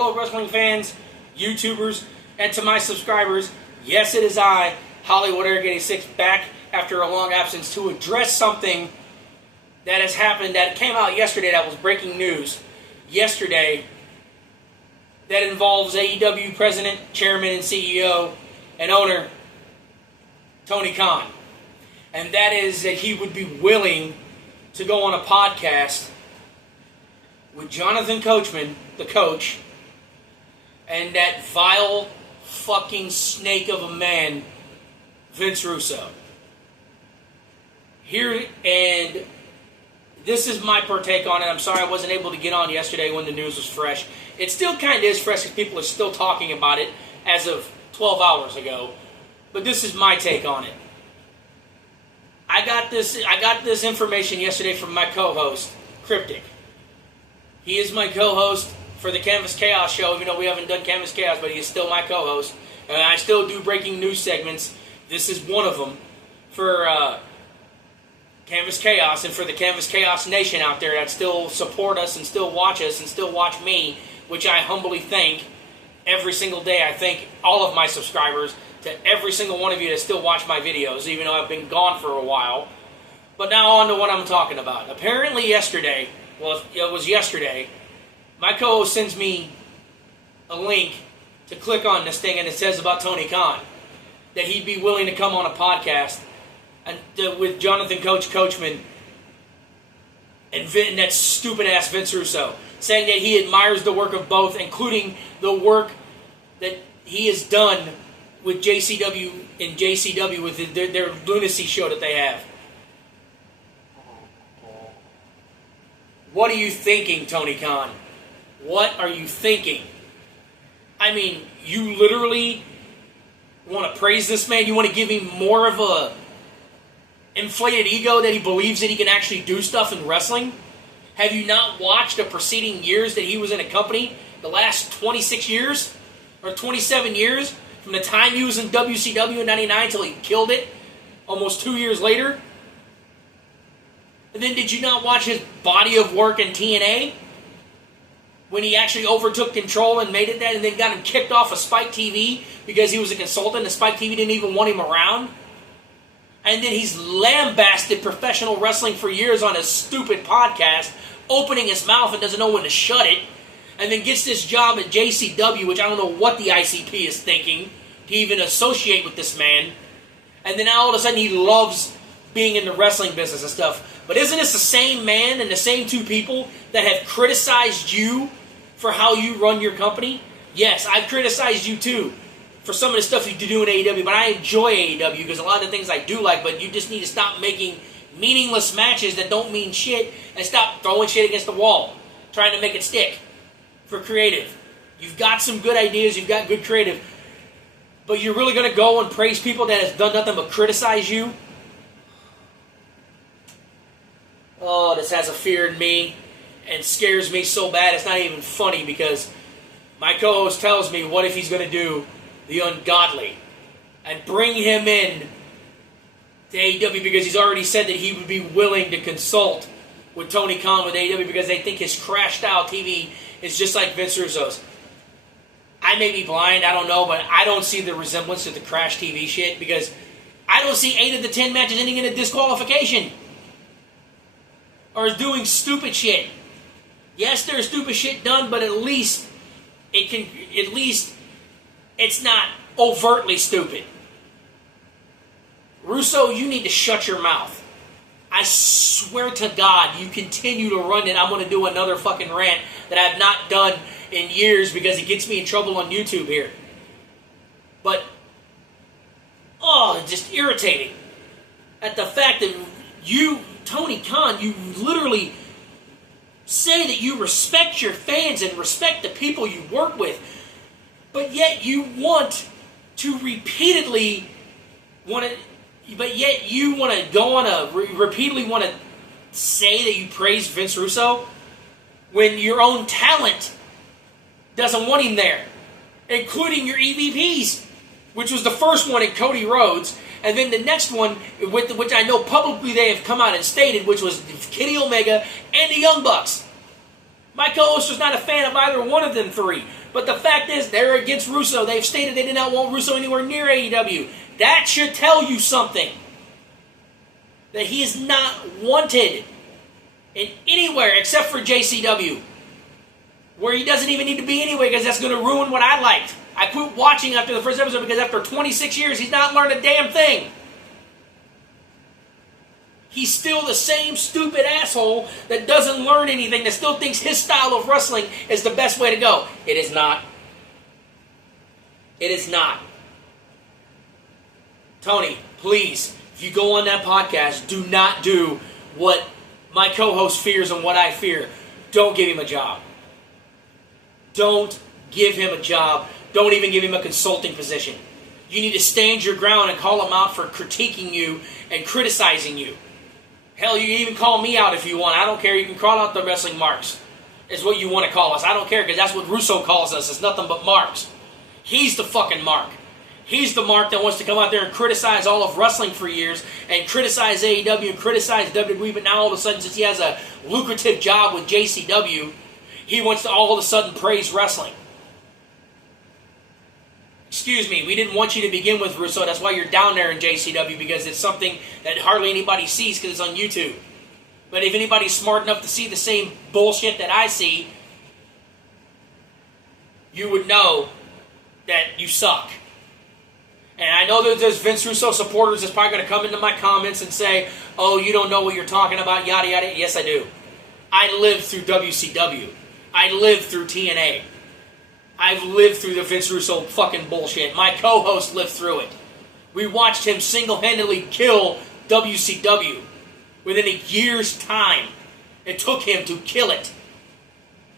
Hello, wrestling fans, YouTubers, and to my subscribers. Yes, it is I, Hollywood Eric 86, back after a long absence to address something that has happened that came out yesterday that was breaking news yesterday that involves AEW President, Chairman, and CEO, and owner, Tony Khan. And that is that he would be willing to go on a podcast with Jonathan Coachman, the coach, and that vile fucking snake of a man, Vince Russo. Here, and this is my partake on it. I'm sorry I wasn't able to get on yesterday when the news was fresh. It still kind of is fresh because people are still talking about it as of 12 hours ago. But this is my take on it. I got this information yesterday from my co-host, Cryptic. He is my co-host for the Canvas Chaos show, even though we haven't done Canvas Chaos, but he is still my co-host. And I still do breaking news segments. This is one of them for Canvas Chaos and for the Canvas Chaos Nation out there that still support us and still watch us and still watch me, which I humbly thank every single day. I thank all of my subscribers, to every single one of you that still watch my videos, even though I've been gone for a while. But now on to what I'm talking about. Apparently yesterday, well, it was yesterday, my co-host sends me a link to click on this thing, and it says about Tony Khan, that he'd be willing to come on a podcast and with Jonathan Coachman and that stupid-ass Vince Russo, saying that he admires the work of both, including the work that he has done with JCW and JCW with their lunacy show that they have. What are you thinking, Tony Khan? What are you thinking? I mean, you literally want to praise this man? You want to give him more of a inflated ego that he believes that he can actually do stuff in wrestling? Have you not watched the preceding years that he was in a company? The last 26 years? Or 27 years? From the time he was in WCW in 99 until he killed it, almost 2 years later? And then did you not watch his body of work in TNA? When he actually overtook control and made it that, and then got him kicked off of Spike TV because he was a consultant and Spike TV didn't even want him around? And then he's lambasted professional wrestling for years on his stupid podcast, opening his mouth and doesn't know when to shut it, and then gets this job at JCW, which I don't know what the ICP is thinking to even associate with this man. And then now all of a sudden he loves being in the wrestling business and stuff. But isn't this the same man and the same two people that have criticized you for how you run your company? Yes, I've criticized you too for some of the stuff you do in AEW, but I enjoy AEW because a lot of the things I do like, but you just need to stop making meaningless matches that don't mean shit and stop throwing shit against the wall, trying to make it stick for creative. You've got some good ideas, you've got good creative, but you're really going to go and praise people that has done nothing but criticize you? Oh, this has a fear in me and scares me so bad it's not even funny because my co-host tells me, what if he's going to do the ungodly and bring him in to AEW because he's already said that he would be willing to consult with Tony Khan with AEW because they think his crash-style TV is just like Vince Russo's. I may be blind, I don't know, but I don't see the resemblance to the Crash TV shit because I don't see 8 of the 10 matches ending in a disqualification or doing stupid shit. Yes, there's stupid shit done, but at least it's not overtly stupid. Russo, you need to shut your mouth. I swear to God, you continue to run it, I'm going to do another fucking rant that I've not done in years because it gets me in trouble on YouTube here. But, it's just irritating at the fact that you, Tony Khan, you literally say that you respect your fans and respect the people you work with, but yet you want to repeatedly repeatedly want to say that you praise Vince Russo when your own talent doesn't want him there, including your EVPs, which was the first one in Cody Rhodes, and then the next one, which I know publicly they have come out and stated, which was Kenny Omega and the Young Bucks. My co-host was not a fan of either one of them three, but But the fact is, they're against Russo. They've stated they did not want Russo anywhere near AEW. That should tell you something. That he is not wanted in anywhere except for JCW. Where he doesn't even need to be anyway, because that's going to ruin what I liked. I quit watching after the first episode because after 26 years, he's not learned a damn thing. He's still the same stupid asshole that doesn't learn anything, that still thinks his style of wrestling is the best way to go. It is not. It is not. Tony, please, if you go on that podcast, do not do what my co-host fears and what I fear. Don't give him a job. Don't give him a job. Don't even give him a consulting position. You need to stand your ground and call him out for critiquing you and criticizing you. Hell, you can even call me out if you want. I don't care. You can call out the wrestling marks. Is what you want to call us. I don't care, because that's what Russo calls us. It's nothing but marks. He's the fucking mark. He's the mark that wants to come out there and criticize all of wrestling for years and criticize AEW and criticize WWE, but now all of a sudden, since he has a lucrative job with JCW, he wants to all of a sudden praise wrestling. Excuse me, we didn't want you to begin with, Russo. That's why you're down there in JCW, because it's something that hardly anybody sees because it's on YouTube. But if anybody's smart enough to see the same bullshit that I see, you would know that you suck. And I know that there's Vince Russo supporters that's probably going to come into my comments and say, oh, you don't know what you're talking about, yada, yada. Yes, I do. I lived through WCW. I lived through TNA. I've lived through the Vince Russo fucking bullshit. My co-host lived through it. We watched him single-handedly kill WCW within a year's time. It took him to kill it.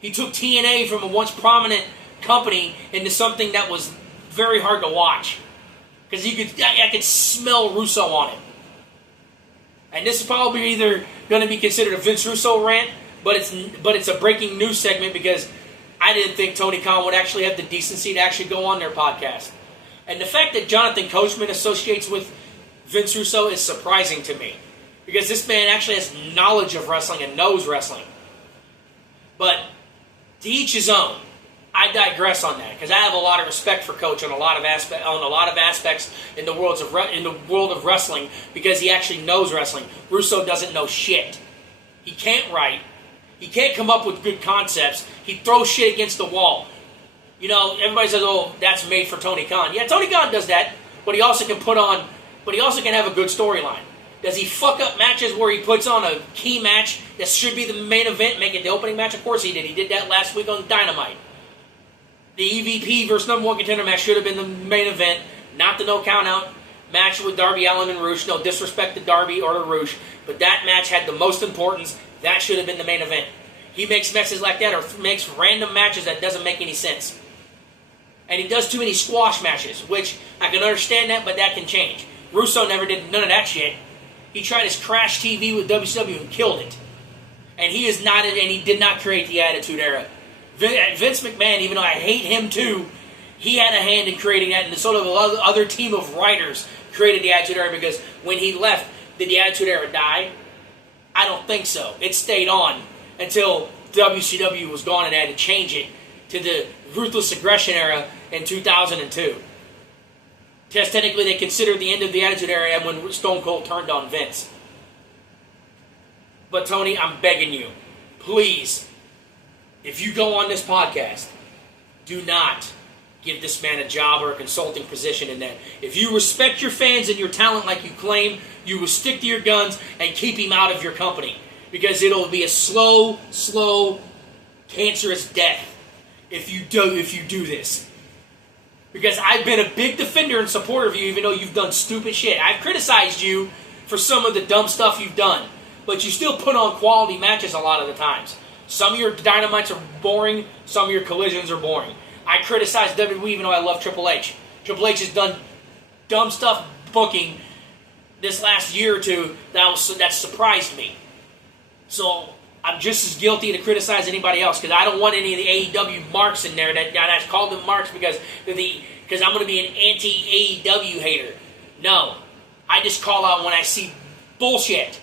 He took TNA from a once prominent company into something that was very hard to watch. Because I could smell Russo on it. And this is probably either going to be considered a Vince Russo rant, but it's a breaking news segment, because I didn't think Tony Khan would actually have the decency to actually go on their podcast. And the fact that Jonathan Coachman associates with Vince Russo is surprising to me, because this man actually has knowledge of wrestling and knows wrestling. But to each his own. I digress on that, because I have a lot of respect for Coach on a lot of aspects in the world of wrestling, because he actually knows wrestling. Russo doesn't know shit. He can't write. He can't come up with good concepts. He throws shit against the wall. You know, everybody says, "Oh, that's made for Tony Khan." Yeah, Tony Khan does that, but he also can have a good storyline. Does he fuck up matches where he puts on a key match that should be the main event, make it the opening match? Of course he did. He did that last week on Dynamite. The EVP versus number one contender match should have been the main event, not the no count out match with Darby Allin and Roosh. No disrespect to Darby or to Roosh, but that match had the most importance. That should have been the main event. He makes matches like that, or makes random matches that doesn't make any sense. And he does too many squash matches, which I can understand that, but that can change. Russo never did none of that shit. He tried his Crash TV with WCW and killed it. And he did not create the Attitude Era. Vince McMahon, even though I hate him too, he had a hand in creating that, and sort of other team of writers created the Attitude Era, because when he left, did the Attitude Era die? I don't think so. It stayed on until WCW was gone, and they had to change it to the Ruthless Aggression Era in 2002. Because technically they considered the end of the Attitude Era when Stone Cold turned on Vince. But Tony, I'm begging you, please, if you go on this podcast, do not give this man a job or a consulting position in that. If you respect your fans and your talent like you claim, you will stick to your guns and keep him out of your company. Because it'll be a slow, cancerous death if you do this. Because I've been a big defender and supporter of you, even though you've done stupid shit. I've criticized you for some of the dumb stuff you've done, but you still put on quality matches a lot of the times. Some of your Dynamites are boring. Some of your Collisions are boring. I criticize WWE even though I love Triple H. Triple H has done dumb stuff booking this last year or two that surprised me. So I'm just as guilty to criticize anybody else, because I don't want any of the AEW marks in there that I call them marks because I'm going to be an anti-AEW hater. No. I just call out when I see bullshit.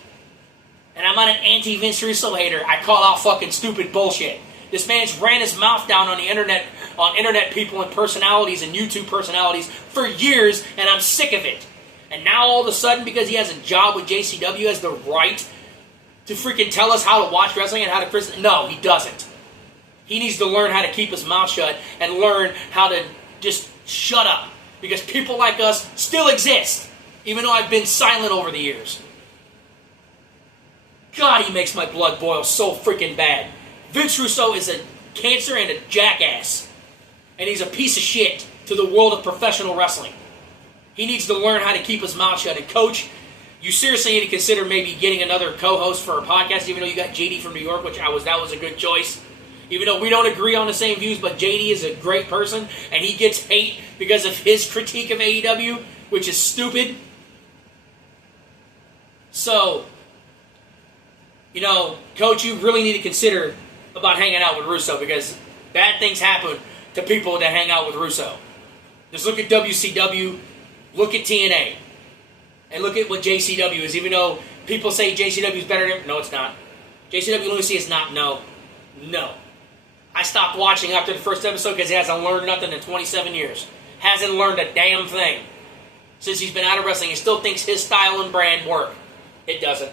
And I'm not an anti-Vince Russo hater. I call out fucking stupid bullshit. This man's ran his mouth down on the internet, on internet people and personalities and YouTube personalities for years, and I'm sick of it. And now all of a sudden, because he has a job with JCW, has the right to freaking tell us how to watch wrestling and how to... No, he doesn't. He needs to learn how to keep his mouth shut and learn how to just shut up. Because people like us still exist, even though I've been silent over the years. God, he makes my blood boil so freaking bad. Vince Russo is a cancer and a jackass. And he's a piece of shit to the world of professional wrestling. He needs to learn how to keep his mouth shut. And Coach, you seriously need to consider maybe getting another co-host for a podcast, even though you got JD from New York, which that was a good choice. Even though we don't agree on the same views, but JD is a great person, and he gets hate because of his critique of AEW, which is stupid. So, you know, Coach, you really need to consider about hanging out with Russo, because bad things happen to people that hang out with Russo. Just look at WCW, look at TNA, and look at what JCW is. Even though people say JCW is better than... No, it's not. JCW Lunacy is not. No. I stopped watching after the first episode because he hasn't learned nothing in 27 years. Hasn't learned a damn thing. Since he's been out of wrestling, he still thinks his style and brand work. It doesn't.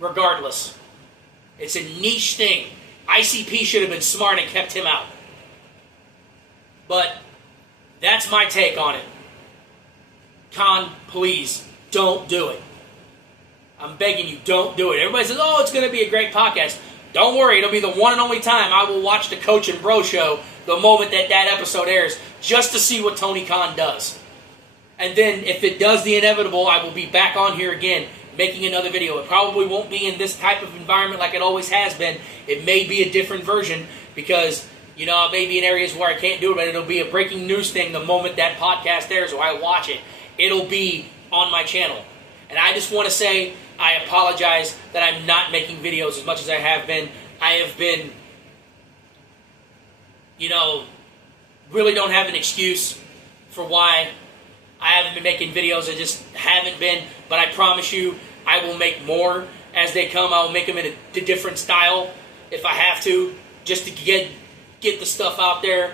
Regardless. It's a niche thing. ICP should have been smart and kept him out. But that's my take on it. Khan, please, don't do it. I'm begging you, don't do it. Everybody says, oh, it's going to be a great podcast. Don't worry, it'll be the one and only time I will watch the Coach and Bro Show the moment that episode airs, just to see what Tony Khan does. And then, if it does the inevitable, I will be back on here again, making another video. It probably won't be in this type of environment like it always has been. It may be a different version, because, you know, it may be in areas where I can't do it, but it'll be a breaking news thing the moment that podcast airs, or I watch it. It'll be on my channel. And I just want to say, I apologize that I'm not making videos as much as I have been. I have been, you know, really don't have an excuse for why I haven't been making videos. I just haven't been. But I promise you, I will make more as they come. I will make them in a different style if I have to, just to get the stuff out there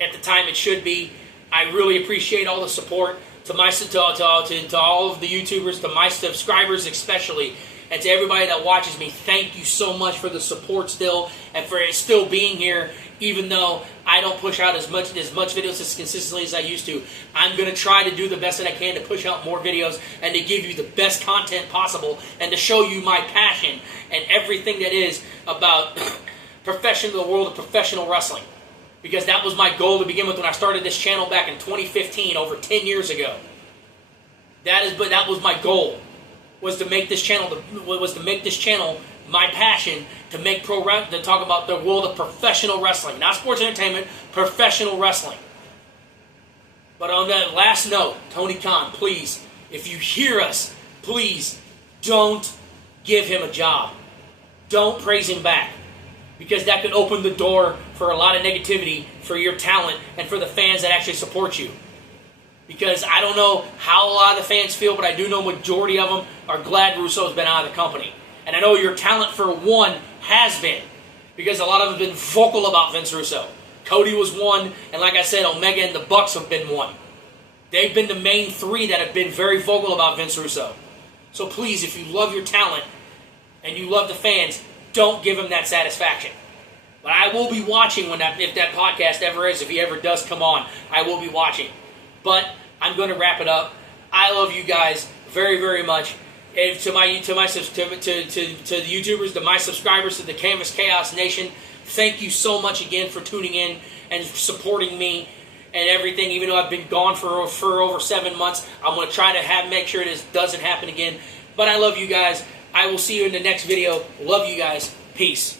at the time it should be. I really appreciate all the support. To all of the YouTubers, to my subscribers especially, and to everybody that watches me, thank you so much for the support still, and for it still being here, even though I don't push out as much videos as consistently as I used to. I'm going to try to do the best that I can to push out more videos, and to give you the best content possible, and to show you my passion, and everything that is about the world of professional wrestling. Because that was my goal to begin with when I started this channel back in 2015, over 10 years ago. That was my goal, was to make this channel my passion, to make to talk about the world of professional wrestling, not sports entertainment, professional wrestling. But on that last note, Tony Khan, please, if you hear us, please don't give him a job. Don't praise him back. Because that could open the door for a lot of negativity for your talent and for the fans that actually support you. Because I don't know how a lot of the fans feel, but I do know majority of them are glad Russo's been out of the company. And I know your talent, for one, has been. Because a lot of them have been vocal about Vince Russo. Cody was one, and like I said, Omega and the Bucks have been one. They've been the main three that have been very vocal about Vince Russo. So please, if you love your talent and you love the fans, don't give him that satisfaction. But I will be watching if that podcast ever is, if he ever does come on, I will be watching. But I'm going to wrap it up. I love you guys very, very much. And to the YouTubers, to my subscribers, to the Canvas Chaos Nation, thank you so much again for tuning in and supporting me and everything. Even though I've been gone for over 7 months, I'm going to try to make sure this doesn't happen again. But I love you guys. I will see you in the next video. Love you guys. Peace.